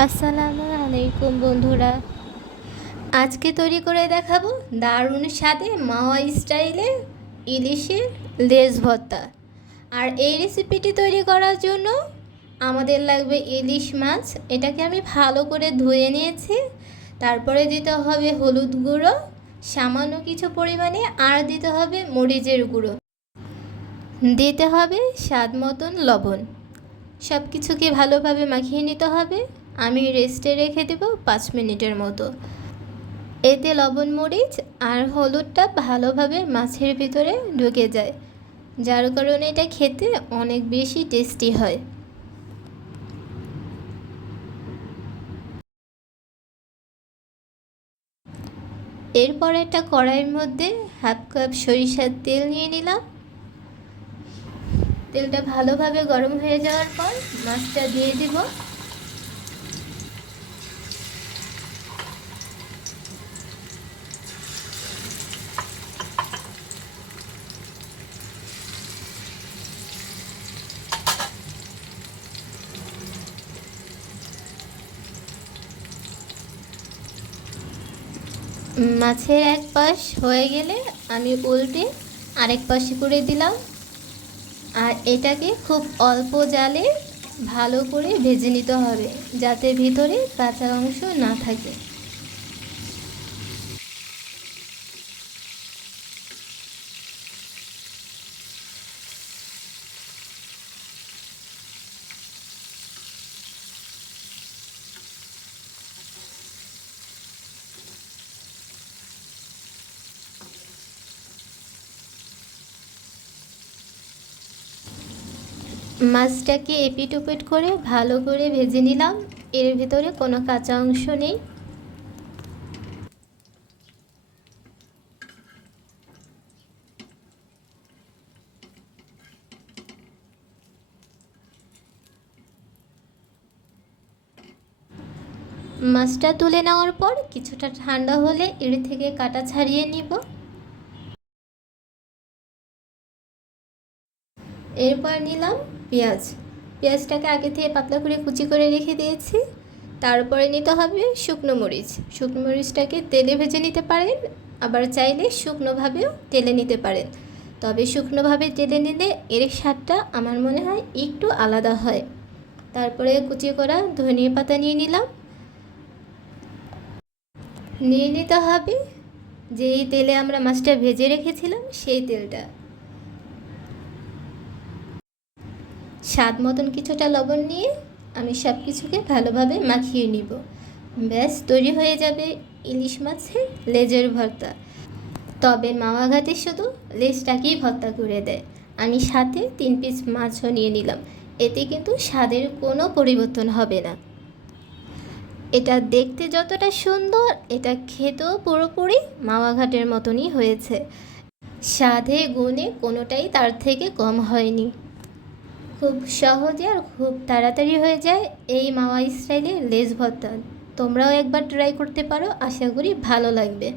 আসসালামু আলাইকুম বন্ধুরা। আজকে তৈরি করে দেখাবো দারুণ স্বাদে মাওয়া স্টাইলে ইলিশের লেজ ভর্তা। আর এই রেসিপিটি তৈরি করার জন্য আমাদের লাগবে ইলিশ মাছ। এটাকে আমি ভালো করে ধুয়ে নিয়েছি। তারপরে দিতে হবে হলুদ গুঁড়ো সামান্য কিছু পরিমাণে, আর দিতে হবে মরিচের গুঁড়ো, দিতে হবে স্বাদ মতন লবণ। সব কিছুকে ভালোভাবে মাখিয়ে নিতে হবে। আমি রেস্টে রেখে দেব 5 মিনিটের মতো। এতে লবণ মরিচ আর হলুদটা ভালোভাবে মাছের ভিতরে ঢুকে যায়, যার কারণে এটা খেতে অনেক বেশি টেস্টি হয়। এরপর একটা কড়াইয়ের মধ্যে 1/2 কাপ সরিষার তেল নিয়ে নিলাম। তেলটা ভালোভাবে গরম হয়ে যাওয়ার পর মাছটা দিয়ে দিব। মাছের এক পাশ হয়ে গেলে আমি উল্টে আরেক পাশে করে দিলাম। আর এটাকে খুব অল্প জালে ভালো করে ভেজে নিতে হবে, যাতে ভিতরে কাঁচা অংশ না থাকে। মাছটাকে এপিট ওপিট করে ভালো করে ভেজে নিলাম। এর ভিতরে কোনো কাঁচা অংশ নেই। মাছটা তুলে নেওয়ার পর কিছুটা ঠান্ডা হলে এর থেকে কাটা ছাড়িয়ে নিব। এরপর নিলাম পেঁয়াজ। পেঁয়াজটাকে আগে থেকে পাতলা করে কুচি করে রেখে দিয়েছি। তারপরে নিতে হবে শুকনো মরিচ। শুকনো মরিচটাকে তেলে ভেজে নিতে পারেন, আবার চাইলে শুকনোভাবেও তেলে নিতে পারেন। তবে শুকনোভাবে তেলে নিলে এর স্বাদটা আমার মনে হয় একটু আলাদা হয়। তারপরে কুচি করা ধনিয়া পাতা নিয়ে নিলাম। নিয়ে নিতে হবে যেই তেলে আমরা মাছটা ভেজে রেখেছিলাম সেই তেলটা। স্বাদ মতন কিছুটা লবণ নিয়ে আমি সব কিছুকে ভালোভাবে মাখিয়ে নিব। ব্যাস তৈরি হয়ে যাবে ইলিশ মাছের লেজের ভর্তা। তবে মাওয়া ঘাটে শুধু লেজটাকেই ভর্তা করে দেয়। আমি সাথে 3 পিস মাছও নিয়ে নিলাম। এতে কিন্তু স্বাদের কোনো পরিবর্তন হবে না। এটা দেখতে যতটা সুন্দর, এটা খেতেও পুরোপুরি মাওয়া ঘাটের মতনই হয়েছে। স্বাদে গুণে কোনোটাই তার থেকে কম হয়নি। খুব সহজে আর খুব তাড়াতাড়ি হয়ে যায় এই মাওয়া স্টাইলের লেজ ভর্তা। তোমরাও একবার ট্রাই করতে পারো, আশা করি ভালো লাগবে।